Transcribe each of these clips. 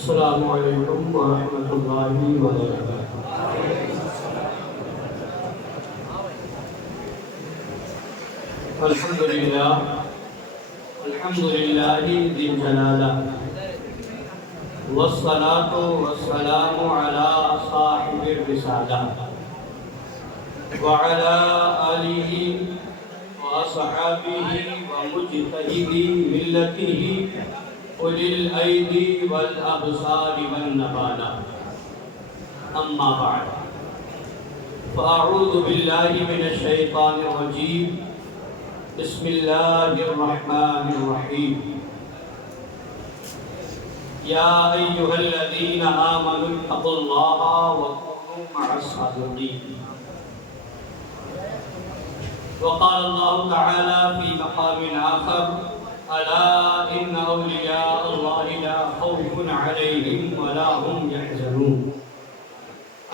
السلام علیکم ورحمۃ اللہ وبرکاتہ۔ الحمدللہ ذی الجلالہ والصلاة والسلام علی صاحب الرسالہ وعلی آلہ وصحابہ ومجتہد ملتہ أولي الأيدي والأبصار والنبالة، أما بعد فأعوذ بالله من الشيطان الرجيم، بسم الله الرحمن الرحيم، يا أيها الذين آمنوا اتقوا الله وكونوا مع الصادقين. وقال الله تعالى في مقام آخر: ألا إن أولياء الله لا خوف عليهم ولا هم يحزنون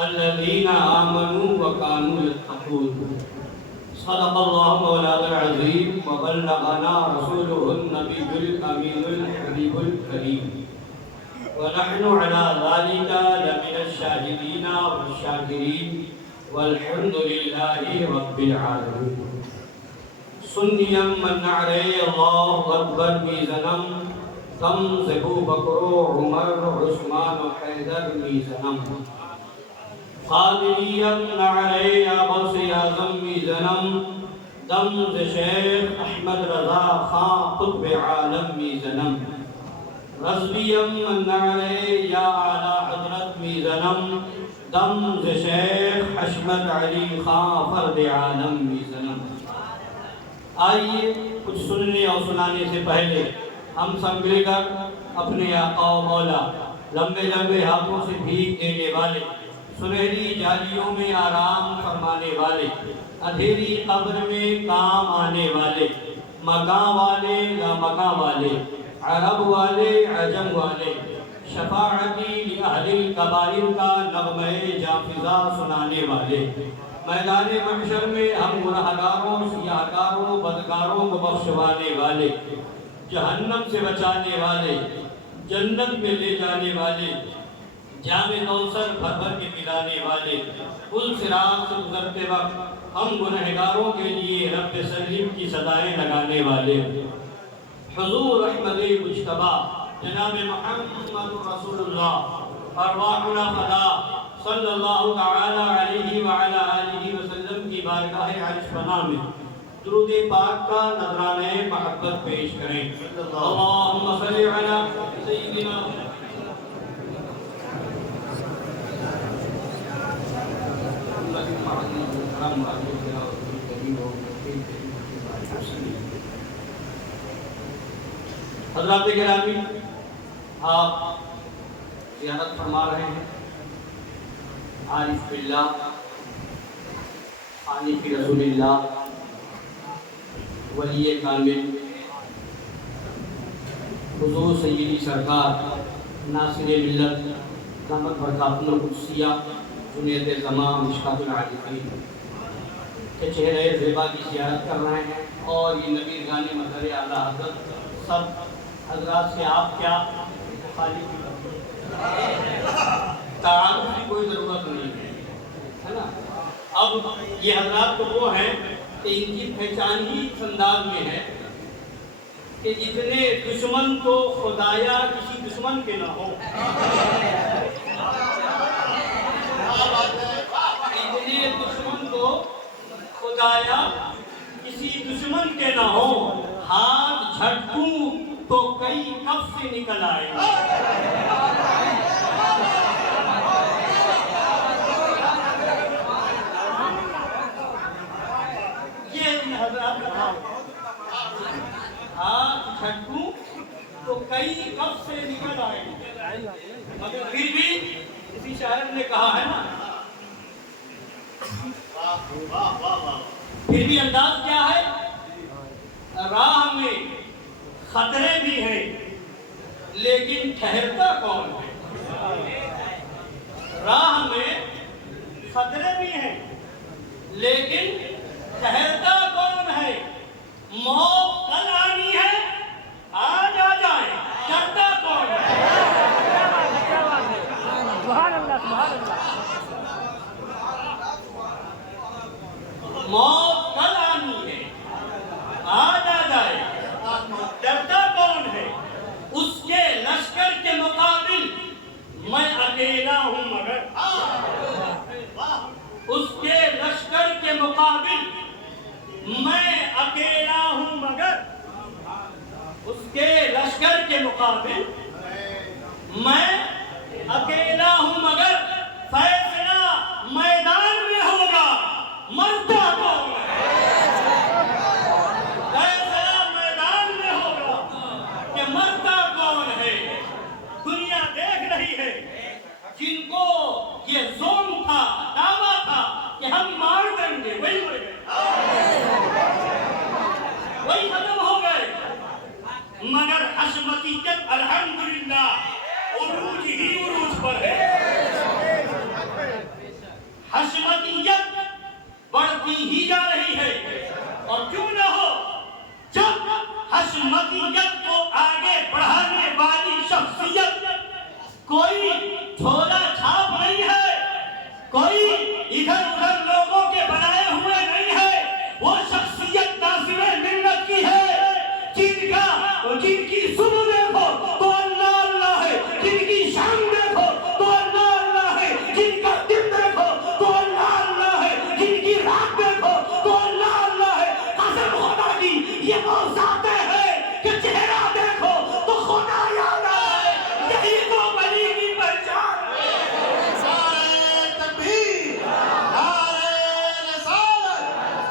الذين آمنوا وكانوا يتقون. صدق الله مولانا العظيم وبلغنا رسوله النبي الأمين الحبيب الكريم، ونحن على ذلك لمن الشاهدين والشاكرين والحمد لله رب العالمين. سنیم من علی اللہ اکبر میزنم تم زبو بکر عمر عثمان حیدر میزنم قادریم علی غوث اعظم میزنم دم ز شیخ احمد رضا خان قطب عالم میزنم رضویم من علی یا اعلی حضرت میزنم دم ز شیخ حشمت علی خان فرد عالم میزنم. آئیے کچھ سننے اور سنانے سے پہلے ہم سب مل کر اپنے آقا و مولا لمبے لمبے ہاتھوں سے بھیک دینے والے، سنہری جالیوں میں آرام فرمانے والے، اندھیری قبر میں کام آنے والے، مکاں والے لامکاں والے، عرب والے عجم والے، شفاعتی لأہل الکبائر کا نغمہ جافزہ سنانے والے، میدان محشر میں ہم گناہگاروں سیاہکاروں بدکاروں کو بخشوانے والے، جہنم سے بچانے والے، جنت میں لے جانے والے، جام کوثر بھر بھر کے پلانے والے، پل صراط سے گزرتے وقت ہم گناہگاروں کے لیے رب سلیم کی صدائیں لگانے والے، حضور احمد مجتبی جناب محمد رسول اللہ ارواحنا فدا صلی اللہ تعالی علیہ وعلی آلہ وسلم کی بارگاہ عرش پناہ میں درود پاک کا نذرانہ محبت پیش کریں. اللہم صلی علی سیدنا حضرات گرامی، آپ زیارت فرما رہے ہیں عارف باللہ عارف رسول اللہ ولی کامل حضور سیدی سرکار ناصر ملت دامت برکاتہ القدسیہ جنید زمان مشکات العارفین کے چہرے زیبا کی زیارت کر رہے ہیں، اور یہ نبی گانے مظہر اعلیٰ حضرت سب حضرات سے آپ کیا خالق تعارف کی کوئی ضرورت نہیں ہے نا. اب یہ حضرات تو وہ ہیں کہ ان کی پہچان ہی اس انداز میں ہے کہ جتنے دشمن کو خدایا کسی دشمن کے نہ ہو، اتنے دشمن کو خدایا کسی دشمن کے نہ ہو، ہاتھ جھٹکوں تو کئی کف سے نکل آئے. ہاتھ جھٹکوں تو کئی کف سے نکل آئے، مگر پھر بھی کسی شاعر نے کہا ہے نا، پھر بھی انداز کیا ہے، راہ میں خطرے بھی ہیں لیکن ٹھہرتا کون ہے. راہ میں خطرے بھی ہیں لیکن ٹھہرتا کون ہے. موت کل آنی ہے، آج آ جائے، ڈرتا کون ہے. کے مقابل میں اکیلا ہوں، مگر فیصلہ میدان میں ہوگا، مرتا کون ہے؟ فیصلہ میدان میں ہوگا کہ مرتا کون ہے۔ دنیا دیکھ رہی ہے، جن کو یہ زوم تھا، دعویٰ تھا کہ ہم مار دیں گے، وہی مر گئے، وہی ختم ہو گئے۔ مگر حشمتیت الحمدللہ عروج ہی عروج پر ہے۔ حشمتیت بڑھتی ہی جا رہی ہے، اور کیوں نہ ہو، جب حشمتیت کو آگے بڑھانے والی شخصیت کوئی جھولا چھاپ نہیں ہے، کوئی ادھر ادھر لوگوں کے بنائے ہوئے نہیں ہے، وہ شخصیت ناصر ملت کی ہے، جن کی صبح دیکھو تو اللہ اللہ ہے، جن کی شام دیکھو تو اللہ اللہ ہے، جن کا دن دیکھو تو اللہ اللہ ہے، جن کی رات دیکھو تو اللہ اللہ ہے۔ قسم خدا کی یہ وہ ذاتیں ہیں کہ چہرہ دیکھو تو خدا یاد آئے، یہی تو ولی کی پہچان ہے۔ نعرہ تکبیر، نعرہ رسالت،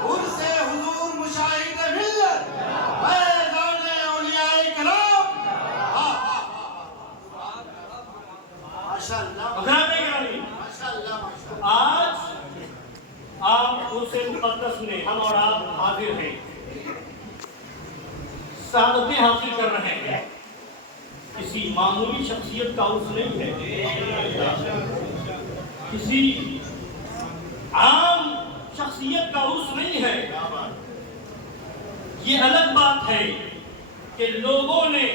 عرس حضور مشاہد ملت، فیضان اولیاء کرام۔ ماشاءاللہ ماشاءاللہ۔ آج آپ عرس مقدس میں ہم اور آپ حاضر ہیں، سعادتیں حاصل کر رہے ہیں۔ کسی معمولی شخصیت کا عرس نہیں ہے، کسی عام شخصیت کا عرس نہیں ہے۔ یہ الگ بات ہے کہ لوگوں نے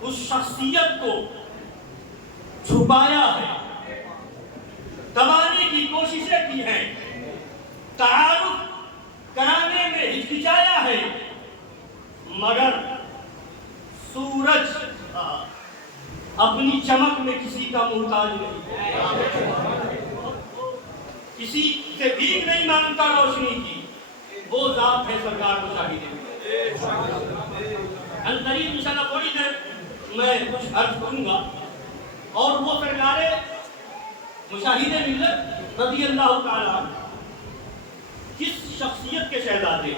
اس شخصیت کو چھپایا ہے، دبانے کی کوششیں کی ہیں، تعارف کرانے میں ہچکچایا ہے، مگر سورج اپنی چمک میں کسی کا محتاج نہیں، کسی سے بھیک نہیں مانگتا روشنی کی، وہ ذات ہے سرکار مشاہدے انقریب انشاءاللہ تھوڑی دیر میں کچھ عرض کروں گا، اور وہ سرکار مشاہدے ملت رضی اللہ تعالیٰ عنہ کس شخصیت کے شہزادے،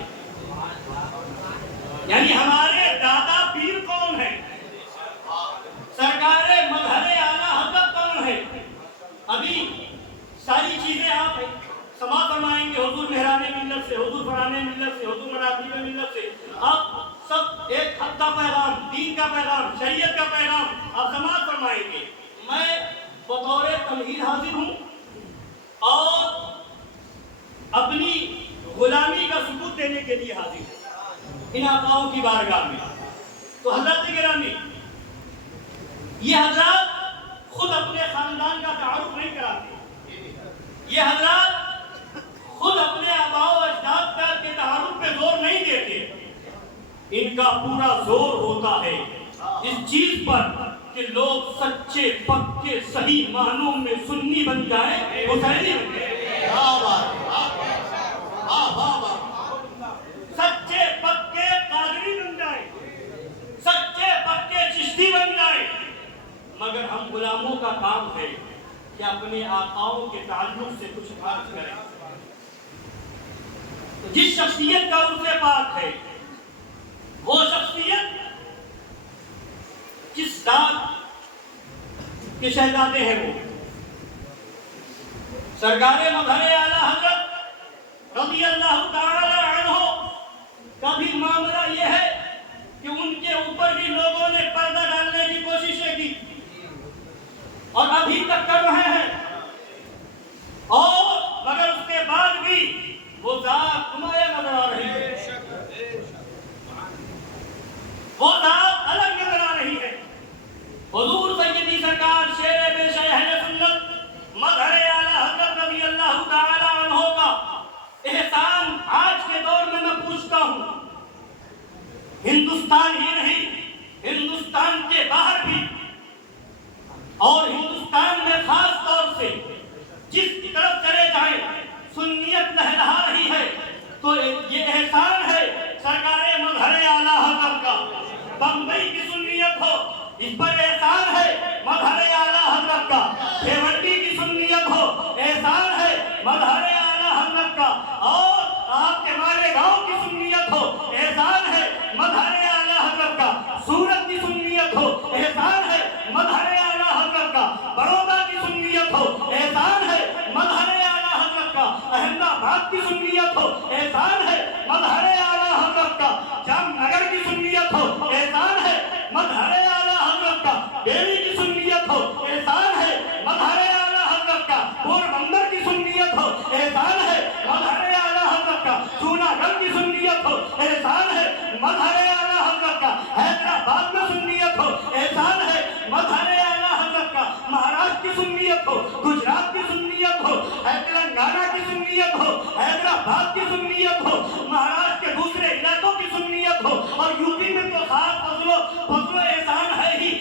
یعنی ہمارے دادا پیر کون ہیں، سرکار مظہر اعلیٰ حضرت کون ہے۔ ابھی ساری چیزیں آپ سماعت فرمائیں گے، حضور مہران ملت سے، حضور فرحان ملت سے، حضور مناقب ملت سے، آپ سب ایک خط کا پیغام، دین کا پیغام، شریعت کا پیغام آپ سماعت فرمائیں گے۔ میں بطور تمہید حاضر ہوں اور اپنی غلامی کا ثبوت دینے کے لیے حاضر ہوں ان آقاؤں کی بارگاہ میں۔ تو حضرات گرامی، یہ حضرات خود اپنے خاندان کا تعارف نہیں کراتے، یہ حضرات خود اپنے آباء و اجداد کے تعارف پہ زور نہیں دیتے، ان کا پورا زور ہوتا ہے اس چیز پر کہ لوگ سچے پکے صحیح معنوں میں سنی بن جائیں، حسینی بن جائیں، سچے پکے قادری بن جائیں، سچے پکے چشتی بن جائیں، مگر ہم غلاموں کا کام ہے کہ اپنے آقاؤں کے تعلق سے کچھ عرض کریں۔ جس شخصیت کا عرص پاک ہے، وہ شخصیت جس ذات کے شہزادے ہیں، وہ سرکار مظہر اعلیٰ حضرت رضی اللہ تعالی عنہ کا بھی معاملہ یہ ہے کہ ان کے اوپر بھی لوگوں نے پردہ ڈالنے کی کوششیں کی اور ابھی تک کر رہے ہیں، اور مگر اس کے بعد بھی وہ ذات نمایاں نظر آ رہی ہے، وہ ذات الگ نظر آ رہی ہے۔ حضور سیدی سرکار شیر بے شہ اہل سنت مظہر اعلیٰ حضرت رضی اللہ تعالی عنہ کا احسان آج کے دور میں پوچھتا ہوں، ہندوستان ہی نہیں، ہندوستان کے باہر بھی، اور ہندوستان میں خاص طور سے جس طرف چلے جائیں سنیت لہلہا رہی ہے، تو یہ احسان ہے سرکار مظہر اعلیٰ حضرت کا۔ بمبئی کی سنیت سنیت ہو، اس پر احسان ہے مظہر اعلیٰ حضرت کا، بھیونڈی کی سنیت ہو، احسان ہے مظہر اعلیٰ حضرت کا، اور آپ کے مالے گاؤں کی سنیت ہو، احسان ہے مظہر اعلیٰ حضرت کا، سورت کی سنیت ہو، احسان ہے مظہر اعلیٰ حضرت کا، بڑودہ کی سنیت ہو، احسان ہے مظہر اعلیٰ حضرت کا، احمد آباد کی سنیت ہو، احسان ہے مظہر اعلیٰ حضرت کا، جام نگر کی سنیت ہو، احسان ہے مظہر اعلیٰ حضرت کا، بیوی کی سنیت ہو، احسان ہے مظہر اعلیٰ حضرت کا، پوربندر کی سنیت ہو، احسان ہے مظہر اعلیٰ حضرت کا، چونا گڑھ کی سنیت ہو، احسان ہے مظہر اعلیٰ حضرت کا، حیدرآباد میں سنیت ہو، احسان ہے مظہر اعلیٰ حضرت کا، مہاراشٹر کی سنیت ہو، گجرات کی سنیت ہو، تلنگانہ کی سنیت ہو، حیدرآباد کی سنیت ہو، مہاراشٹر کے دوسرے علاقوں کی سنیت ہو، اور یوپی میں تو خاص فضل و احسان ہے ہی،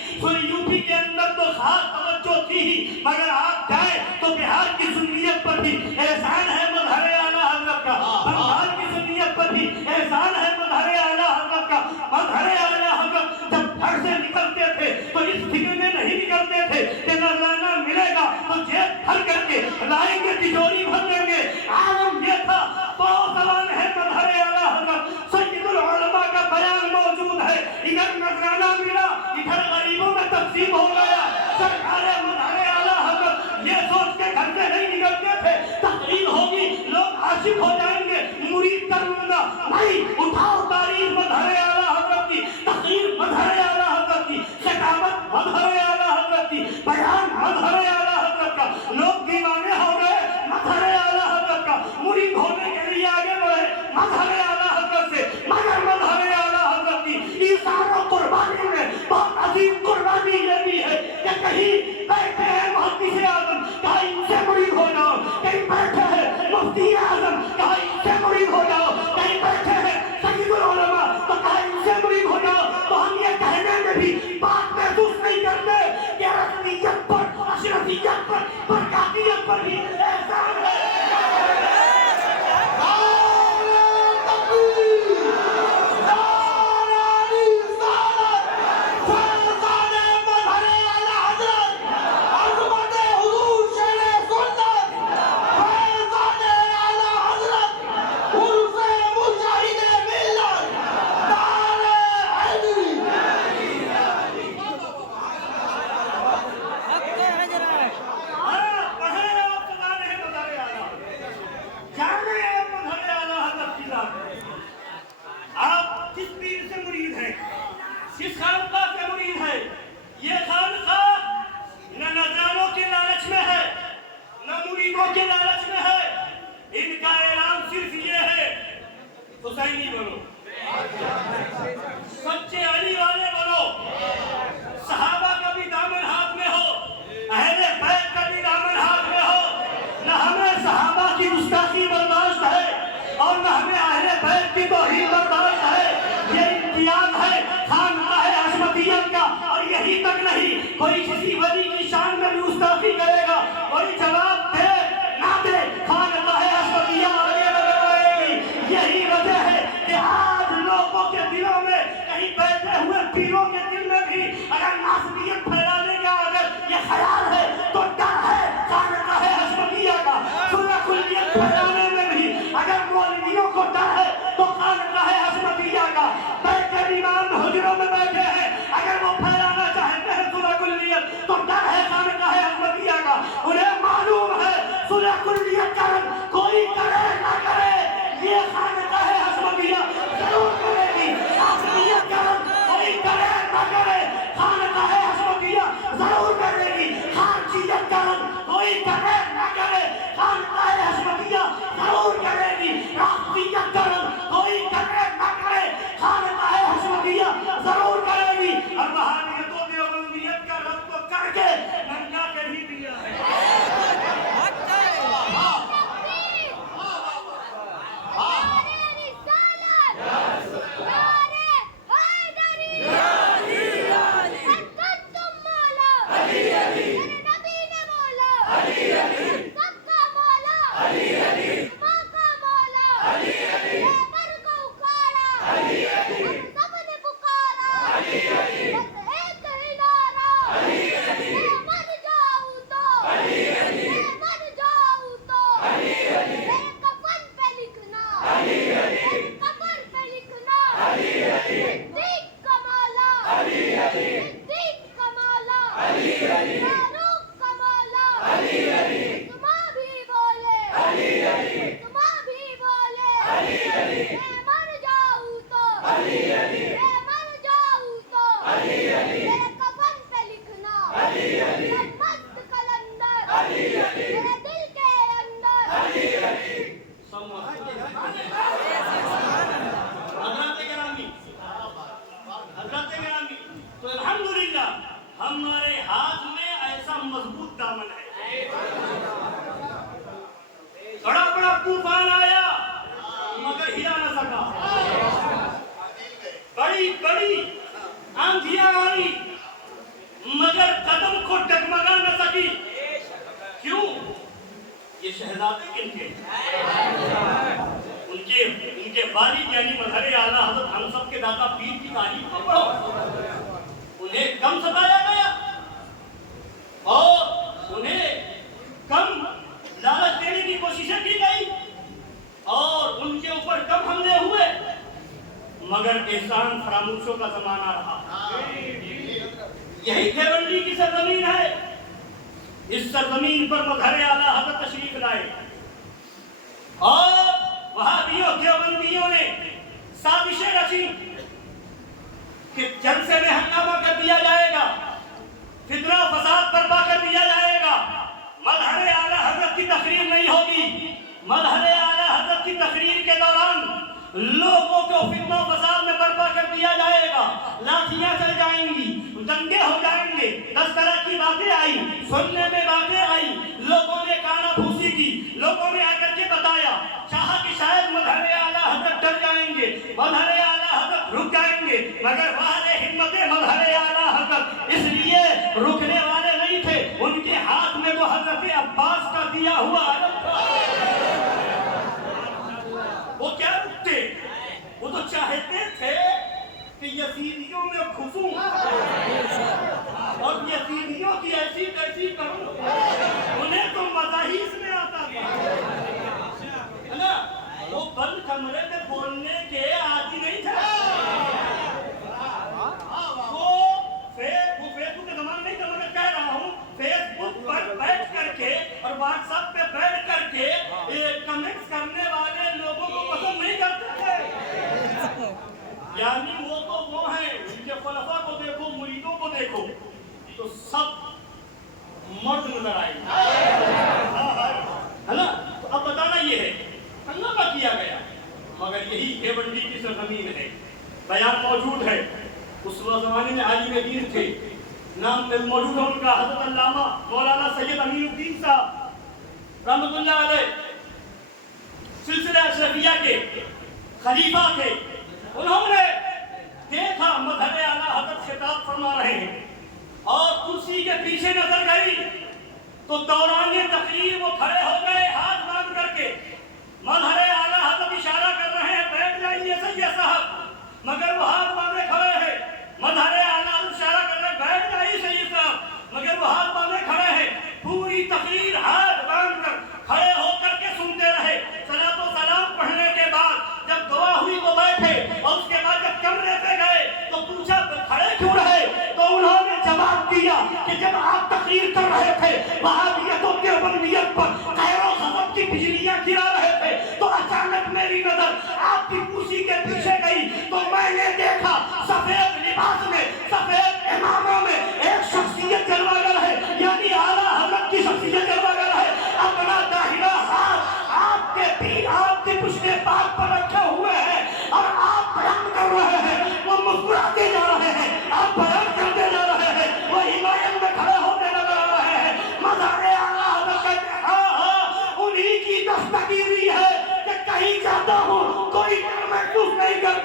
یوپی کے اندر تو خاص توجہ تھی ہی، مگر آپ جائیں تو بہار کی سنیت پر بھی احسان ہے مظہر اعلیٰ حضرت کا، بنگال کی سنیت پر بھی احسان ہے مظہر اعلیٰ حضرت کا، مظہر اعلیٰ حضرت جب گھر سے نکلتے تھے تو اس فکر میں نہیں نکلتے تھے کہ نذرانہ ملے گا تو جیب بھر کر کے لائیں گے، تجوری بھر لیں گے، عالم یہ تھا، تو زبان ہے مظہر اعلیٰ حضرت، سید العلماء کا بیان موجود ہے، ادھر نذرانہ ملا، ادھر غریبوں میں تقسیم ہو گیا، سرکار مظہر اعلیٰ حضرت یہ سوچ کے گھر سے نہیں نکلتے تھے تقریر ہوگی لوگ عاشق ہو جائیں گے مرید کر لوں گا، نہیں، اٹھاؤ تاریخ مظہر اعلیٰ حضرت کی، تقریر مظہر اعلیٰ حضرت کی، خطابت مظہر اعلیٰ حضرت کی، بیان مظہر اعلیٰ حضرت کا، لوگ دیوانے ہو گئے مظہر اعلیٰ حضرت کا، مرید ہونے کے لیے آگے بڑھے مظہر اعلیٰ حضرت سے، مگر مظہر اعلیٰ حضرت کی ایثار و قربانی میں بہت عظیم قربانی یہ بھی ہے کہ کہیں بیٹھے ہیں محدث اعظم، کہا ان سے مرید ہو جاؤ، کہیں بیٹھے ہیں مفتی اعظم، کہا ان سے مرید ہو جاؤ، کہیں بیٹھے ہیں سید العلماء تو کہا ان سے مرید ہو جاؤ، تو ہم یہ کہنے میں بھی بات محسوس نہیں کرتے کہ رسمیت پر، اشرفیت پر، برکاتیت پر بھی احسان ہے۔ آپ کس پیر سے مرید ہیں، کس خانقاہ سے مرید ہیں؟ یہ خانقاہ نہ نذرانوں کے لالچ میں ہے، نہ مریدوں کے لالچ میں ہے، ان کا اعلان صرف یہ ہے، حسینی بنو، سچے علی والے بنو، صحابہ کا بھی دامن ہاتھ میں ہو، اہل بیت کا بھی دامن ہاتھ میں ہو، نہ ہمیں صحابہ کی گستاخی برداشت ہے اور نہ ہمیں اہل بیت کی توہین برداشت ہے، یہ امتیاز ہے خانقاہ عصمتیت کا، اور یہی تک نہیں، کوئی کسی ولی کی شان میں بھی گستاخی کرے گا، کوئی جواب دے نہ دے، خانقاہ عصمتیت آگے بڑھے گی۔ یہی وجہ ہے کہ آج لوگوں کے دلوں میں، کہیں بیٹھے ہوئے پیروں کے دل میں بھی اگر ناسبیت پھیلانے کا اگر یہ خیال ہے تو ڈر ہے خانقاہ عصمتیت کا، سنہ کلیت پھیلانے میں بھی اگر مولویوں کو ڈر ہے تو خانقاہ عصمتیت کا، بیٹھے امام حجروں میں بیٹھے ہیں اگر وہ پھیلانا چاہتے ہیں سنہ کلیت تو ڈر ہے خانقاہ عصمتیت کا، انہیں معلوم ہے سنہ کلیت کا کوئی کرے نہ کرے یہ خانقاہ عصمتیت ضرور کرے گی، عصمتیت کا کوئی کرے نہ کرے خانقاہ عصمتیت ضرور کرے گی، خارجیت کا کوئی کرے نہ کرے خانقاہ عصمتیت ضرور کرے گی، رافضیت کا کوئی کرے نہ کرے خانقاہ عصمتیت ضرور کرے گی، اور وہابیت و دیوبندیت کا رب کو کر کے ننگا کر ہی دیا ہے۔ سب نے پکارا ہمارے ہاتھ میں ایسا مضبوط دامن ہے. بڑا بڑا طوفان آیا مگر ہلا نہ سکا. بڑی بڑی آندھیاں آئی مگر قدم کو ڈگمگا نہ سکی. کیوں؟ یہ شہزادے کن کے ان کے والد یعنی مظہر اعلیٰ حضرت ہم سب کے دادا پیر کی تعریف کو پڑھو. انہیں کم ستایا گیا اور انہیں کم لالچ دینے کی کوششیں کی گئی اور ان کے اوپر کم حملے ہوئے مگر احسان فراموشوں کا زمانہ رہا. یہی کھیونڈی کی سرزمین ہے. اس سرزمین پر مظہر اعلیٰ حضرت تشریف لائے اور وہابیوں دیوبندیوں نے سازشیں رچی کہ جلسے میں ہنگامہ کر دیا جائے گا, فتنہ و فساد برپا کر دیا جائے گا, مظہر اعلیٰ حضرت کی تقریر نہیں ہوگی. مظہر اعلیٰ حضرت کی تقریر کے دوران لوگوں کو فتنہ و فساد میں برپا کر دیا جائے گا, لاٹھیاں چل جائیں گی, دنگے ہو جائیں گے. 10 طرح کی باتیں آئی, سننے میں باتیں آئی, لوگوں نے کانا پھوسی کی, لوگوں نے آ کر کے بتایا, چاہا کہ شاید مظہر اعلیٰ حضرت ڈر جائیں گے, مظہر اعلیٰ حضرت رک جائیں گے, مگر والے ہمت مظہر اعلیٰ حضرت اس لیے رکنے والے نہیں تھے. ان کے ہاتھ میں وہ حضرت عباس کا دیا ہوا علم تھا. وہ کیا رکتے, وہ تو چاہتے تھے کہ یزیدیوں میں گھسوں اور یزیدیوں کی ایسی تیسی کروں. انہیں تو مزاحیس میں آتا تھا نا, وہ بند کمرے میں بولنے کے عادی نہیں تھے. وہ فیس بک کا زمانہ نہیں تھا مگر کہہ رہا ہوں, فیس بک پر بیٹھ کر کے اور واٹس ایپ پہ بیٹھ کر کے کمنٹس کرنے والے لوگوں کو پسند نہیں کرتے تھے. یعنی وہ تو وہ ہیں, ان کے خلفاء کو دیکھو, مریدوں کو دیکھو تو سب مرد نظر آئے ہے نا. تو اب بتانا یہ ہے ہنگامہ کیا گیا مگر یہی کھیونڈی کی سرزمین ہے. بیان موجود ہے. اس زمانے میں عالم دین تھے, نام موجود ہے ان کا حضرت علامہ مولانا سید امین الدین صاحب رحمۃ اللہ علیہ, سلسلہ اشرفیہ کے خلیفہ تھے. انہوں نے دیکھا مظہر اعلیٰ حضرت خطاب فرما رہے ہیں اور کرسی کے پیچھے نظر گئی تو دوران تقریر وہ کھڑے ہو گئے ہاتھ باندھ کر کے. مظہر اعلیٰ حضرت اشارہ کر رہے ہیں بیٹھ جائیے سید صاحب, مگر وہ ہاتھ باندھے کھڑے ہیں. مظہر اعلیٰ حضرت اشارہ کر رہے ہیں بیٹھ جائیے سید صاحب, مگر وہ ہاتھ باندھے کھڑے ہیں. پوری تقریر ہاتھ باندھ کر کھڑے ہو کر کے سنتے رہے. صلاۃ و سلام پڑھنے کے بعد جب دعا ہوئی تو بیٹھے اور اس کے بعد جب کمرے پہ گئے تو پوچھا کھڑے کیوں رہے, تو انہوں نے جواب دیا کہ جب آپ تقریر کر رہے تھے وہابیت و دیوبندیت پر خیر و غضب کی بجلیاں گرا رہے تھے تو اچانک میری نظر آپ کی کرسی کے پیچھے گئی تو میں نے دیکھا سفید لباس میں, سفید اماموں میں ایک شخصیت جلوہ گر ہے, یعنی اعلیٰ حضرت کی شخصیت جلوہ گر ہے. اپنا داہنا ہاتھ آپ کے پیر آپ کے پشت پاک پر رکھے ہوئے ہیں اور آپ بیان کر رہے ہیں. وہ مسکراتے جا رہے ہیں, آپ بیان کرتے جا رہے ہیں, وہ حمایت میں کھڑے ہوتے نظر آ رہے ہیں. مظہر اعلیٰ حضرت کہتے ہیں ہاں انہی کی دستگیری ہے کہ کہیں جاتا ہوں کوئی ڈر محسوس نہیں کرتا.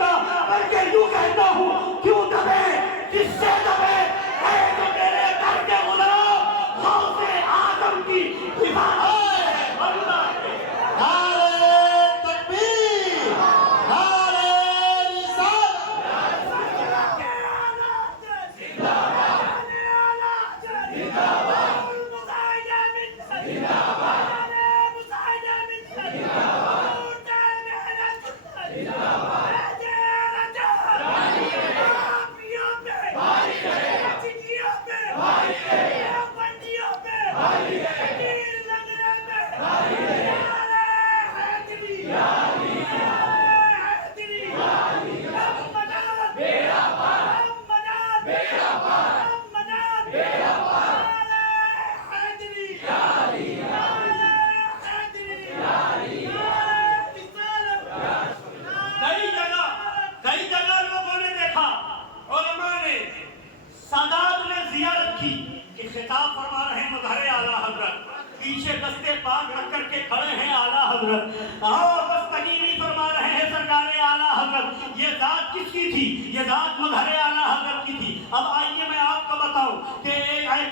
تھی کہ خطاب فرما رہے ہیں مظہر اعلیٰ حضرت، پیچھے دستے پاک رکھ کر کے کھڑے ہیں اعلیٰ حضرت، اور بس تقریری فرما رہے ہیں سرکار اعلیٰ حضرت۔ یہ ذات کس کی تھی؟ یہ ذات مظہر اعلیٰ حضرت کی تھی۔ اب آئیے میں آپ کو بتاؤں کہ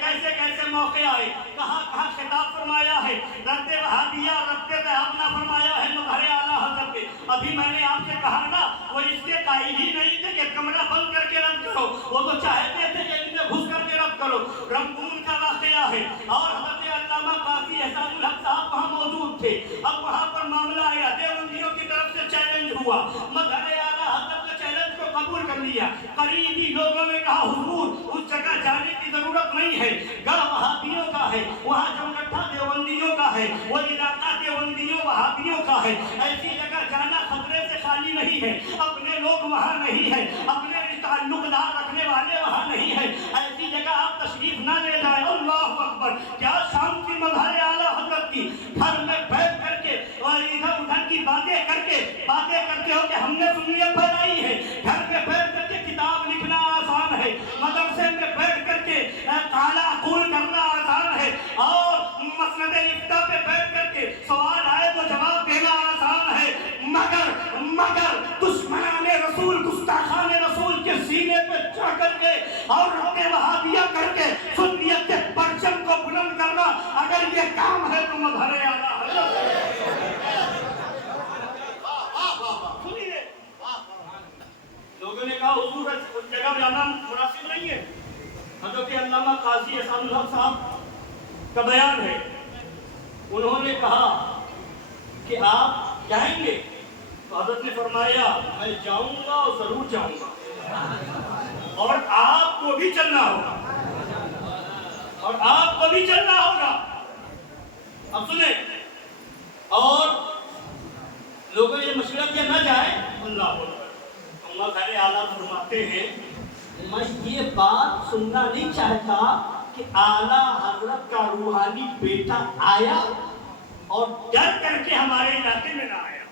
کیسے کیسے موقع آئے، کہاں کہاں خطاب فرمایا ہے، رد وہابیہ اور رد اپنا فرمایا ہے مظہر اعلیٰ حضرت نے۔ ابھی میں نے آپ سے کہا نا، وہ اس کے قائل ہی نہیں تھے کہ کمرہ بند کر کے رد کرو، وہ تو چاہتے تھے کہ ان میں گھس کر کے رد کرو۔ رنگون کا واقعہ ہے اور حضرت علامہ قاضی احسان الحق صاحب وہاں موجود تھے۔ اب وہاں پر معاملہ آیا، دیوبندیوں کی طرف سے چیلنج ہوا، مظہر اعلیٰ حضرت نے چیلنج کو قبول کر لیا۔ قریبی لوگوں نے کہا حضور اس جگہ جانے کی ضرورت نہیں ہے، گڑھ وہابیوں کا ہے، وہاں جمگٹھا دیوبندیوں کا ہے، وہ علاقہ دیوبندیوں وہابیوں کا ہے، ایسی جگہ جانا خطرے سے خالی نہیں ہے، اپنے لوگ وہاں نہیں ہیں، اپنے تعلق دار رکھنے والے وہاں نہیں ہیں، ایسی جگہ آپ تشریف نہ لے جائیں۔ اللہ اکبر! کیا شان تھی مظہر اعلیٰ حضرت کی! گھر میں بیٹھ کر کے اور ادھر ادھر کی باتیں کرتے ہو کہ ہم نے سنیت پھیلائی ہے، گھر میں بیٹھ کر کے کتاب لکھنا آسان ہے، مدرسے میں بیٹھ کر کے قالا اقول کرنا آسان ہے، اور مسند افتاء پہ بیٹھ کر کے سوال آئے تو جواب دینا آسان ہے، مگر دشمنان رسول گستاخان رسول کے سینے پہ چڑھ کر کے اور رد وہابیہ کر کے سنیت کے پرچم کو بلند کرنا اگر یہ کام ہے تو مظہر اعلیٰ حضرت۔ سنیے، لوگوں نے کہا حضور اس جگہ جانا مناسب نہیں ہے۔ حضرت علامہ قاضی احسان الحق صاحب کا بیان ہے، انہوں نے کہا کہ آپ جائیں گے؟ تو حضرت نے فرمایا میں جاؤں گا اور ضرور جاؤں گا، اور آپ کو بھی چلنا ہوگا، اور آپ کو بھی چلنا ہوگا۔ اب سنیں، اور لوگوں نے مشورہ کیا نہ جائے، اللہ اکبر، مظہر اعلیٰ فرماتے ہیں میں یہ بات سننا نہیں چاہتا کہ اعلیٰ حضرت کا روحانی بیٹا آیا اور ڈر کر کے ہمارے علاقے میں نہ آیا،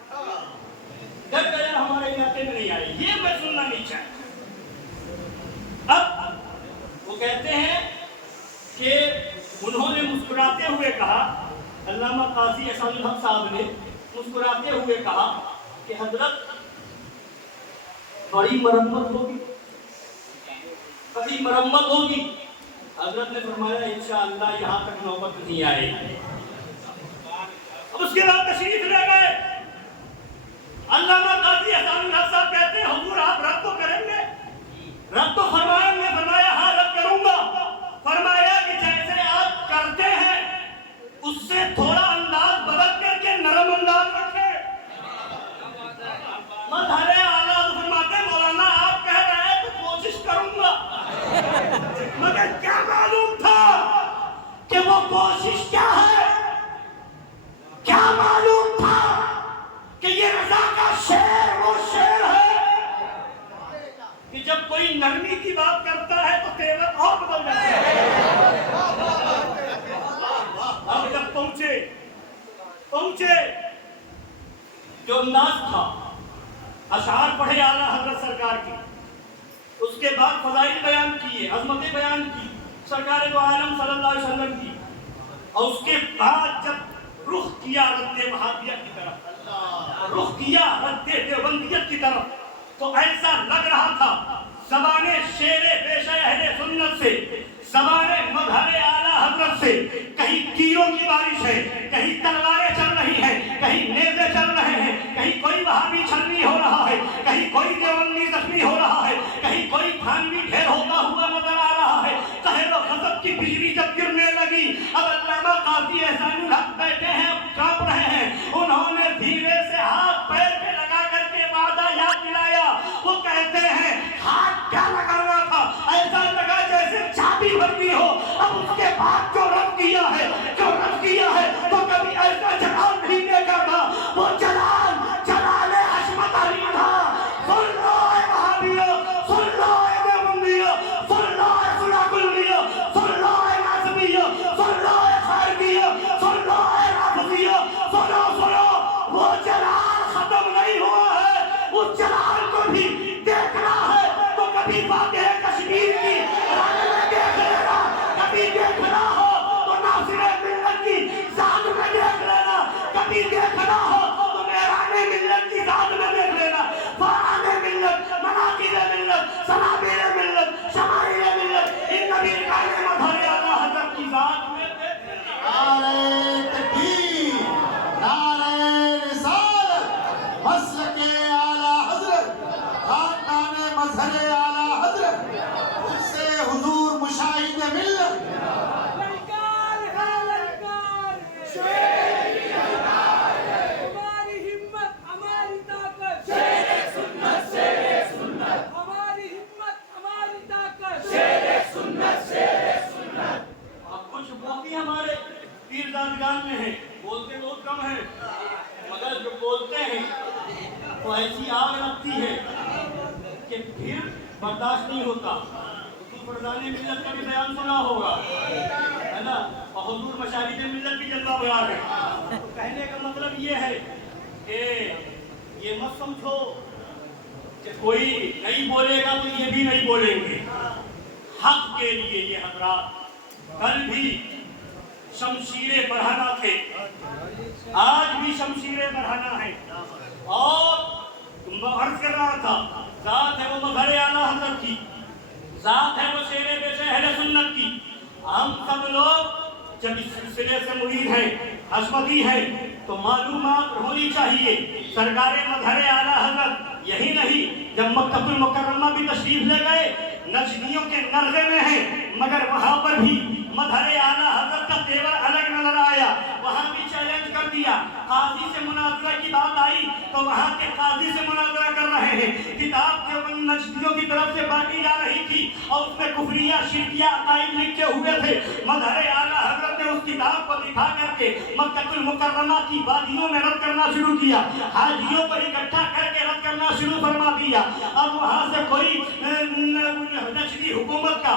ڈر کر ہمارے علاقے میں نہیں آئے، یہ میں سننا نہیں چاہتا۔ اب وہ کہتے ہیں کہ انہوں نے مسکراتے ہوئے کہا، علامہ قاضی احسان الحق صاحب نے مسکراتے ہوئے کہا کہ حضرت بڑی مرمت ہوگی، کبھی مرمت ہوگی۔ حضرت نے فرمایا انشاءاللہ یہاں تک نوبت نہیں آئے گی۔ اب اس کے بعد تشریف لے گئے۔ علامہ قاضی احسان الحق صاحب کہتے ہیں حضور آپ رد تو کریں گے؟ رد تو فرمائیں گے؟ فرمایا ہاں رد کروں گا۔ فرمایا کہ جیسے آپ کرتے ہیں اس سے تھوڑا انداز بدل کر کے نرم انداز رکھے۔ مظہر اعلیٰ فرماتے ہیں مولانا آپ کہہ رہے ہیں تو کوشش کروں گا، مگر کیا معلوم تھا کہ وہ کوشش کیا ہے؟ کیا معلوم تھا کہ یہ رضا کا شعر وہ شعر ہے کہ جب کوئی نرمی کی بات کرتا ہے تو تیور اور بدل جاتا ہے۔ اب جب پہنچے جو انداز تھا، اشعار پڑھے اعلیٰ حضرت سرکار کی، اس کے بعد فضائل بیان کیے، عظمتیں بیان کی سرکار دو عالم صلی اللہ علیہ وسلم کی، اور اس کے بعد جب رخ کیا رد وہابیہ کی طرف، رخ کیا رد دیوبندیت کی طرف، تو ایسا لگ رہا تھا زبان شیر پیش اہل سنت سے، زبان مظہر اعلیٰ حضرت سے کہیں تیروں کی بارش ہے، کہیں تلواریں چل رہی ہیں، کہیں نیزے چل رہے ہیں، کہیں کوئی وہابی چھلنی ہو رہا ہے، کہیں کوئی دیوبندی زخمی ہو رہا ہے، کہیں کوئی تھانوی ڈھیر ہوتا ہوا نظر آ رہا ہے۔ قہر و غضب کی بجلی جب گرنے لگی، اب علامہ قاضی احسان الحق بیٹھے ہیں، اب کانپ رہے ہیں، انہوں نے دھیرے سے ہاتھ پیر پہ لگا کر کے وعدہ یاد دلایا۔ وہ کہتے ہیں ہاتھ کیا لگا رہا تھا، ایسا لگا جیسے چابی بندی ہو۔ اب اس کے بعد جو رد کیا ہے تو کبھی ایسا جلال نہیں دیکھا تھا، وہ جلال عظمت علی تھا۔ سن لو اے وہابیو، سن لو اے دیوبندیو، سن لو اے فلاح اللیو، سن لو اے ناصبیو، سن لو اے خارجیو، سن لو اے رافضیو، سنو، وہ جلال ختم نہیں ہوا ہے، اس جلال کو بھی دیکھنا ہے تو کبھی فاتح کشمیر کی رنگ میں دیکھ لینا میں ہیں، بولتے بہت کم ہیں، مگر جو بولتے ہیں تو ایسی آگ لگتی ہے کہ پھر برداشت نہیں ہوتا۔ فردان ملت کا بھی بیان سنا ہوگا، ہے نا، اور حضور مشاہد ملت بھی جلوہ بیان ہے۔ تو کہنے کا مطلب یہ ہے کہ یہ مت سمجھو کہ کوئی نہیں بولے گا تو یہ بھی نہیں بولیں گے۔ حق کے لیے یہ حضرات کل بھی شمشیر برہنہ تھے، آج بھی شمشیر برہنہ ہے، اور عرض کر رہا تھا ذات ہے وہ مظہر اعلیٰ حضرت کی، ذات ہے وہ شیر بیش اہل سنت کی۔ ہم سب لوگ جب اس سلسلے سے مرید ہیں، حشمتی ہیں، تو معلومات ہونی چاہیے۔ سرکار مظہر اعلیٰ حضرت یہی نہیں، جب مکہ المکرمہ بھی تشریف لے گئے، نجدیوں کے نرغے میں ہیں، مگر وہاں پر بھی مظہر اعلیٰ حضرت کا تیور الگ نظر آیا، وہاں بھی چیلنج کر دیا۔ قاضی سے مناظرہ کی بات آئی تو وہاں کے قاضی سے مناظرہ کر رہے ہیں، کتاب کے نجدیوں کی طرف سے بانٹی جا رہی تھی اور اس میں کفریہ شرکیہ عقائد لکھے ہوئے تھے۔ مظہر اعلیٰ حضرت نے اس کتاب کو دکھا کر کے مکہ المکرمہ کی وادیوں میں رد کرنا شروع کیا، حاجیوں پر اکٹھا کر کے رد کرنا شروع فرما دیا، اور وہاں سے کوئی نجدی حکومت کا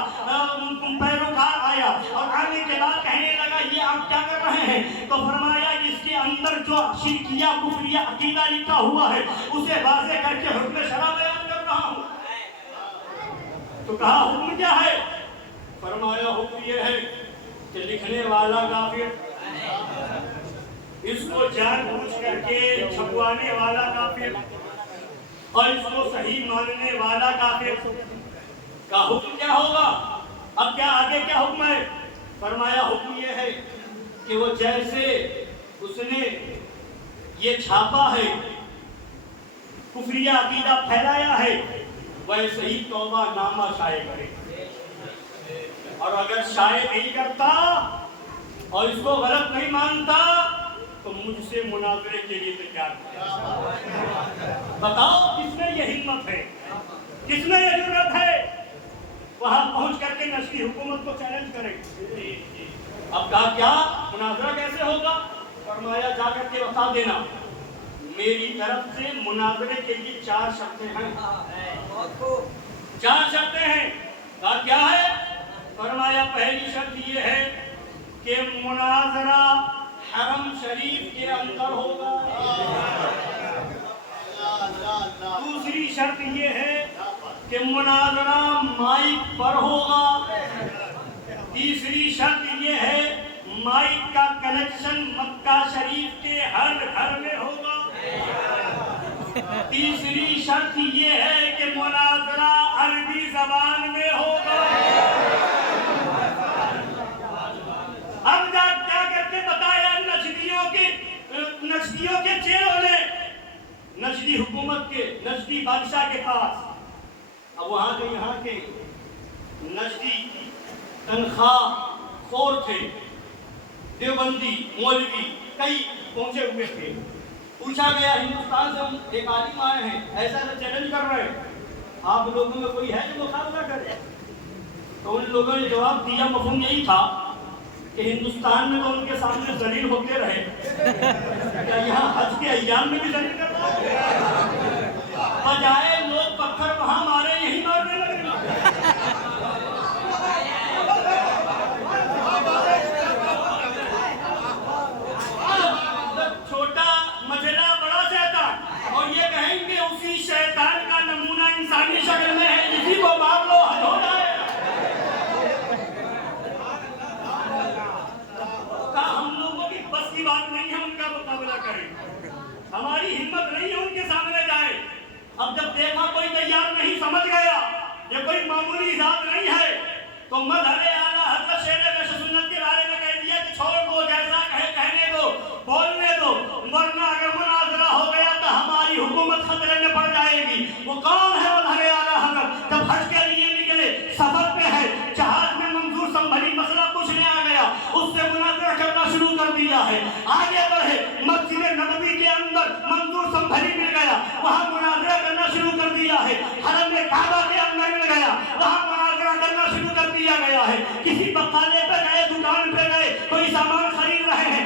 پیروکار آیا اور آنے کے بعد کہنے لگا یہ آپ کیا کر رہے ہیں؟ تو فرمایا اس کے اندر جو شرکیہ کفریہ عقیدہ لکھا ہوا ہے اسے واضح کر کے حکم شرع بیان کر رہا ہوں۔ تو کہا حکم کیا ہے؟ فرمایا حکم یہ ہے کہ لکھنے والا کافر، اس کو جان بوجھ کر کے چھپوانے والا کافر، اور اس کو صحیح ماننے والا کافر کا حکم کیا ہوگا؟ اب کیا آگے کیا حکم ہے؟ فرمایا حکم یہ ہے کہ وہ جیسے اس نے یہ چھاپا ہے، کفریہ عقیدہ پھیلایا ہے، ویسے ہی توبہ نامہ شائع کرے، اور اگر شائع نہیں کرتا اور اس کو غلط نہیں مانتا تو مجھ سے مناظرے کے لیے تیار ہے۔ بتاؤ کس میں یہ ہمت ہے، کس میں یہ جرأت ہے وہاں پہنچ کر کے نجدی حکومت کو چیلنج کرے؟ اب کہا کیا مناظرہ کیسے ہوگا؟ فرمایا جا کر کے بتا دینا میری طرف سے مناظرے کے لیے 4 شرطیں ہیں، 4 شرطیں ہیں۔ کہا کیا ہے؟ فرمایا پہلی شرط یہ ہے کہ مناظرہ حرم شریف کے اندر ہوگا، دوسری شرط یہ ہے کہ مناظرہ مائک پر ہوگا، تیسری شرط یہ ہے مائک کا کنیکشن مکہ شریف کے ہر گھر میں ہوگا، تیسری شرط یہ ہے کہ مناظرہ عربی زبان میں ہوگا۔ اب کیا کرتے بتایا نجدیوں کے چیروں نے نجدی حکومت کے، نجدی بادشاہ کے پاس، اب وہاں کے یہاں کے نجدی تنخواہ خور تھے، دیوبندی مولوی کئی پہنچے ہوئے تھے۔ پوچھا گیا ہندوستان سے ہم ایک عالم آئے ہیں، ایسا چیلنج کر رہے ہیں، آپ لوگوں میں کوئی ہے جو مقابلہ کرے؟ تو ان لوگوں نے جواب دیا، مفہوم یہی تھا کہ ہندوستان میں تو ان کے سامنے ذلیل ہوتے رہے، کیا یہاں حج کے ایام میں بھی ذلیل کرنا ہے؟ بجائے لوگ پتھر وہاں مارے یہی مارنے لگے۔ چھوٹا مجلہ بڑا شیطان، اور یہ کہیں گے اسی شیطان کا نمونہ انسانی شکل میں ہے، اسی کو مار لو حج ہو جائے۔ ہم لوگوں کی بس کی بات نہیں ہے ان کا مقابلہ کریں، ہماری ہمت نہیں ہے ان کے سامنے جائے۔ اب جب دیکھا کوئی تیار نہیں، سمجھ گیا یہ کوئی معمولی ذات نہیں ہے، تو مظہر اعلیٰ حضرت شیر بیش سنت کے بارے میں کہہ دیا کہ چھوڑ دو، جیسا کہے کہنے دو، بولنے دو، ورنہ اگر مناظرہ ہو گیا تو ہماری حکومت خطرے میں پڑ جائے گی۔ وہ کون ہے مظہر اعلیٰ حضرت؟ جب حج کے لیے نکلے، سفر پہ ہے، جہاز میں منظور سنبھلی مسئلہ پوچھنے آ گیا، اس سے مناظرہ کرنا شروع کر دیا ہے۔ آگے بڑھے، مسجد نبوی کے اندر منظور سنبھلی مل گیا، وہاں مناظرہ کرنا شروع کر دیا ہے۔ حرم کعبہ کے اندر مل گیا، وہاں مناظرہ کرنا شروع کر دیا گیا ہے۔ کسی بقالے پہ گئے، دکان پہ گئے، کوئی سامان خرید رہے ہیں،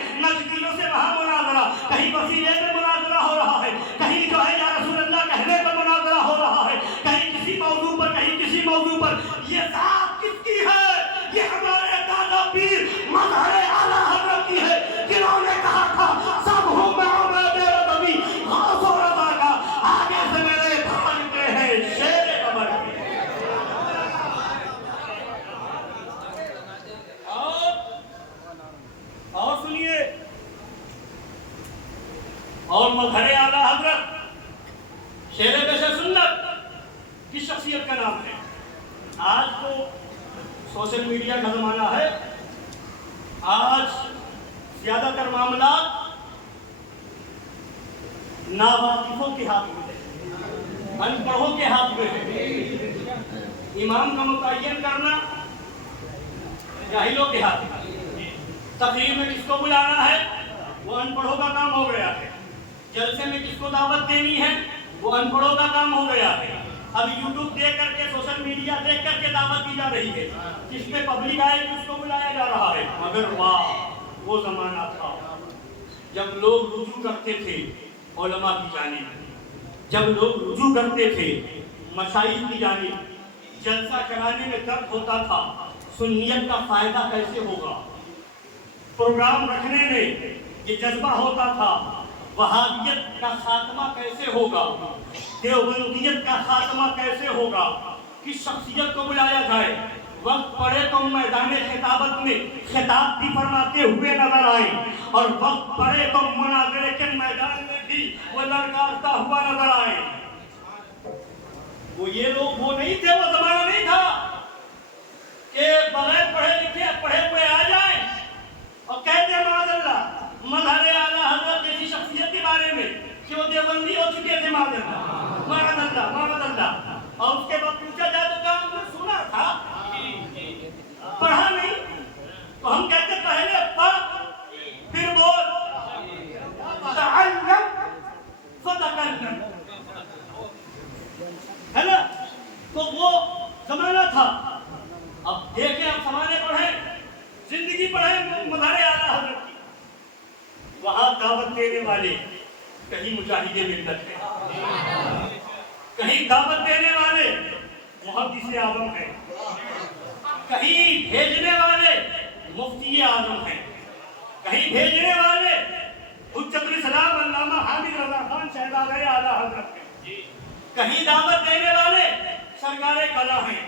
شخصیت کا نام ہے. آج تو سوشل میڈیا کا زمانہ ہے. آج زیادہ تر معاملات ناواقفوں کے ہاتھ میں ہے, ان پڑھوں کے ہاتھ میں ہے. امام کا متعین کرنا جاہلوں کے ہاتھ میں. تقریر میں کس کو بلانا ہے وہ ان پڑھوں کا کام ہو گیا ہے. جلسے میں کس کو دعوت دینی ہے وہ ان پڑھوں کا کام ہو گیا ہے. اب یوٹیوب دیکھ کر کے, سوشل میڈیا دیکھ کر کے دعوت دی جا رہی ہے. جس میں پبلک آئے گی اس کو بلایا جا رہا ہے. مگر واہ وہ زمانہ تھا جب لوگ رجوع کرتے تھے علماء کی جانب, جب لوگ رجوع کرتے تھے مشائخ کی جانب. جلسہ کرانے میں درد ہوتا تھا, سنیت کا فائدہ کیسے ہوگا. پروگرام رکھنے میں یہ جذبہ ہوتا تھا وہابیت کا خاتمہ کیسے ہوگا, دیوبندیت کا خاتمہ کیسے ہوگا, کس شخصیت کو بلایا جائے. وقت پڑے تو میدان خطابت میں خطاب بھی فرماتے ہوئے نظر آئے, اور وقت پڑے تو مناظرے کے میدان میں بھی وہ لڑکارتا ہوا نظر آئے. وہ یہ لوگ وہ نہیں تھے, وہ زمانہ نہیں تھا کہ بغیر پڑھے لکھے پڑھے ہوئے آ جائیں اور کہتے ہیں معاذ اللہ مظہر اعلیٰ حضرت جیسی شخصیت کے بارے میں کہ وہ دیوبندی ہو چکے تھے معاذ اللہ معاذ اللہ. اور اس کے بعد پوچھا جائے تو کام نے سنا تھا, پڑھا نہیں. تو ہم کہتے پہلے پڑھ پھر بول, تعلم فتکلم, ہے نا. تو وہ زمانہ تھا. اب دیکھیں اب زمانے پڑھیں, زندگی پڑھیں مظہر اعلیٰ حضرت کی. وہاں دعوت دینے والے کہیں مجاہد ملت ہیں, کہیں دعوت دینے والے محدث اعظم ہیں, کہیں بھیجنے والے مفتی اعظم ہیں, کہیں بھیجنے والے حجت الاسلام علامہ حامد رضا خان شہزادہ اعلیٰ حضرت ہیں, کہیں دعوت دینے والے سرکار قضا ہیں,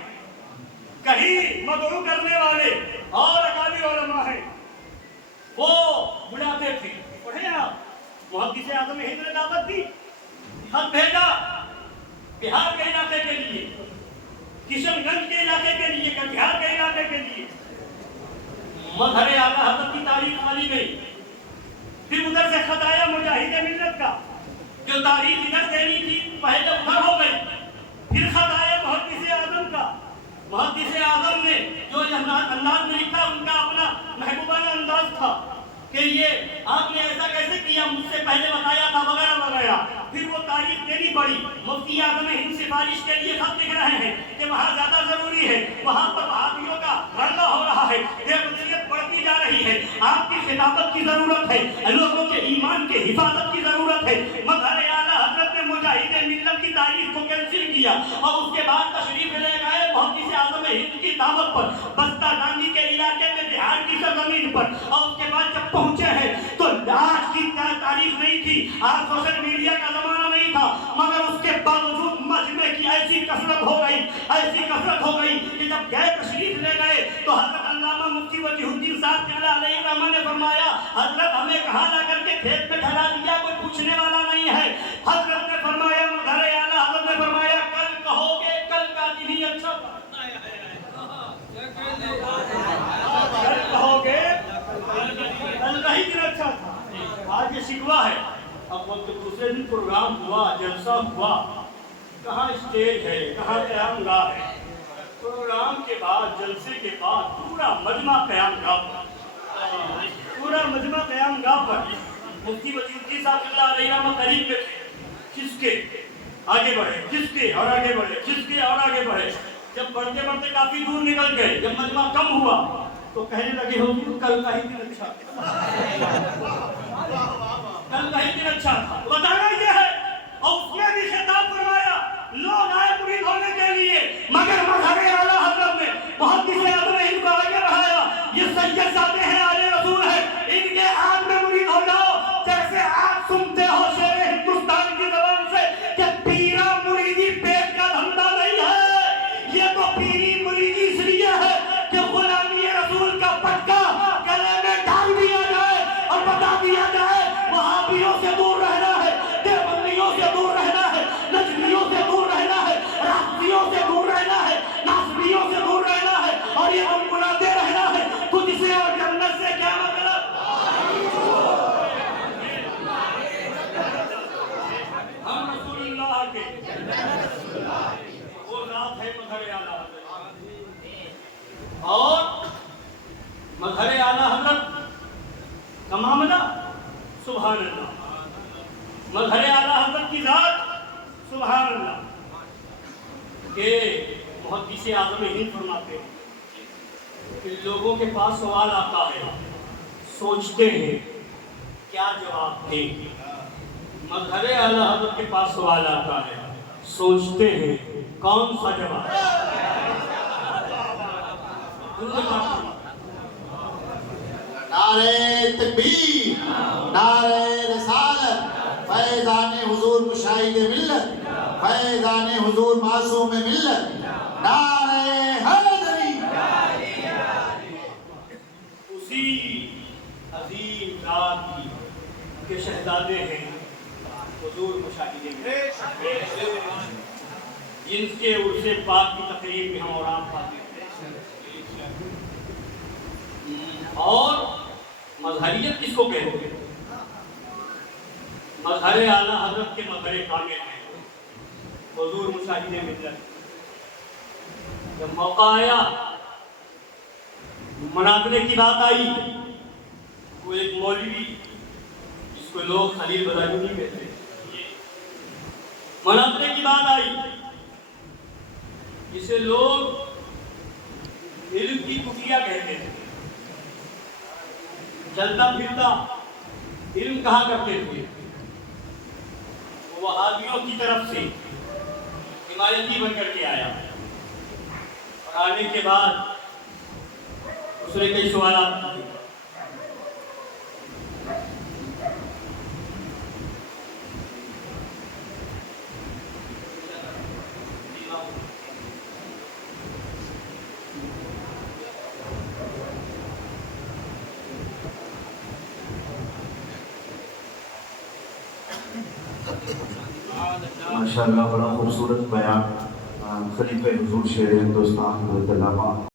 کہیں مدعو کرنے والے اور اکابر علماء ہیں. وہ بلاتے تھے. پڑھیں آپ محدث اعظم ہند نے دعوت دی, خط بھیجا بہار کے علاقے کے لیے, کشن گنج کے علاقے کے لیے, کٹیہار کے علاقے کے لیے. مظہر اعلیٰ حضرت کی تاریخ والی گئی. پھر ادھر سے خط آیا مجاہد ملت کا, جو تاریخ ادھر دینی تھی پہلے ادھر ہو گئی. پھر خط آیا محدث اعظم کا. محدث اعظم نے جو انداز میں لکھا ان کا اپنا محبوبانہ انداز تھا کہ یہ آپ نے ایسا کیسے کیا, مجھ سے پہلے بتایا تھا وغیرہ وغیرہ. پھر وہ تاریخ دینی پڑی. مفتی اعظم ہند سفارش کے لیے خط لکھ رہے ہیں کہ وہاں زیادہ ضروری ہے, وہاں پر وہابیوں کا غلبہ ہو رہا ہے, دیوبندیت بڑھتی جا رہی ہے, آپ کی خطابت کی ضرورت ہے, لوگوں کے ایمان کے حفاظت کی ضرورت ہے. مظہر اعلیٰ حضرت نے مجاہد ملت کی تاریخ کو کینسل کیا اور اس کے بعد تشریف لے گئے محدث اعظم ہند کی دعوت پر, بستہ گاندھی کے علاقے میں بہار کی سرزمین پر. اور اس کے بعد جب پہنچے ہیں تو آج کی تاریخ نہیں تھی, آج سوشل میڈیا کا زمانہ نہیں تھا, مگر اس کے باوجود مجمع کی ایسی کثرت ہو گئی کہ جب گئے تشریف لے گئے تو حضرت علامہ مفتی وجیہ الدین صاحب قبلہ علیہ الرحمہ نے فرمایا حضرت ہمیں کہاں لا کر کے کھیت میں ٹھہرا دیا, کوئی پوچھنے والا نہیں ہے. حضرت نے فرمایا, مظہر اعلیٰ حضرت نے فرمایا کل کہو گے کل کا دن ہی اچھا تھا, کل کہو گے کل کا ہی دن اچھا تھا. آج یہ شکوہ ہے. اب وہ دوسرے دن پروگرام ہوا, جلسہ ہوا, کہاں اسٹیج ہے, کہاں قیام گاہ ہے. پروگرام کے بعد, جلسے کے بعد پورا مجمع قیام گاہ پر, پورا مجمع قیام گاہ پر. مفتی وجیہ الدین صاحب قبلہ علیہ الرحمہ قریب میں تھے, کھس کے آگے بڑھے, کھس کے اور آگے بڑھے, کھس کے اور آگے بڑھے. جب بڑھتے بڑھتے کافی دور نکل گئے, جب مجمع کم ہوا تو کہنے لگے حضور کل کا ہی دن اچھا تھا, کل کا ہی دن اچھا تھا. بتانا یہ ہے. اور اس میں بھی خطاب فرمایا لوگ آئے مرید ہونے کے لیے, مگر مظہر اعلیٰ حضرت نے محدث اعظم ہند کو آگے بڑھایا. یہ سید زادے ہیں, آلے رسول ہیں, ان کے آج میں مرید ہو جاؤ. جیسے آپ سنتے ہو شعر ہندوستان کی زبان سے کہ پیرا مریدی پیٹ کا دھندا نہیں ہے, یہ تو پیری مریدی اس لیے ہے کہ غلامی رسول کا پٹکا گلے میں ڈال دیا جائے اور بتا دیا جائے وہابیوں سے دور رہنا ہے, دیوبندیوں سے دور رہنا ہے, نجمیوں سے دور رہنا ہے, رافضیوں سے دور مظہر اعلیٰ حضرت کا معاملہ سبحان اللہ، مظہر اعلیٰ حضرت کی ذات سبحان اللہ، کہ محدث اعظم ہند فرماتے ہیں کہ لوگوں کے پاس سوال آتا ہے، سوچتے ہیں کیا جواب دیں۔ مظہر اعلیٰ حضرت کے پاس سوال آتا ہے، سوچتے ہیں کون سا جواب۔ نعرہ تکبیر، نعرہ رسالت، فیضان حضور مشاہد ملت، فیضان حضور معصوم ملت، نعرہ حیدری۔ اسی عظیم ذات کی کے شہزادے ہیں حضور مشاہد ملت، جن کے عرص پاک کی تقریب میں ہم اور آپ پاتے ہیں۔ اور مظہریت کس کو کہتے ہیں؟ مظہر اعلیٰ حضرت کے مظہر کامل ہیں حضور مشاہد ملت۔ جب موقع آیا، مناظرے کی بات آئی، وہ ایک مولوی جس کو لوگ خلیل بادانی کہتے ہیں، مناظرے کی بات آئی جسے لوگ علم کی کٹیا کہتے تھے، چلتا پھرتا علم کہا کرتے تھے، وہ وہابیوں کی طرف سے حمایتی بن کر کے آیا، اور آنے کے بعد اس نے کئی سوالات کیے۔ ماشاءاللہ بڑا خوبصورت بیان خلیفہ حضور شیر ہندوستان حضرت علامہ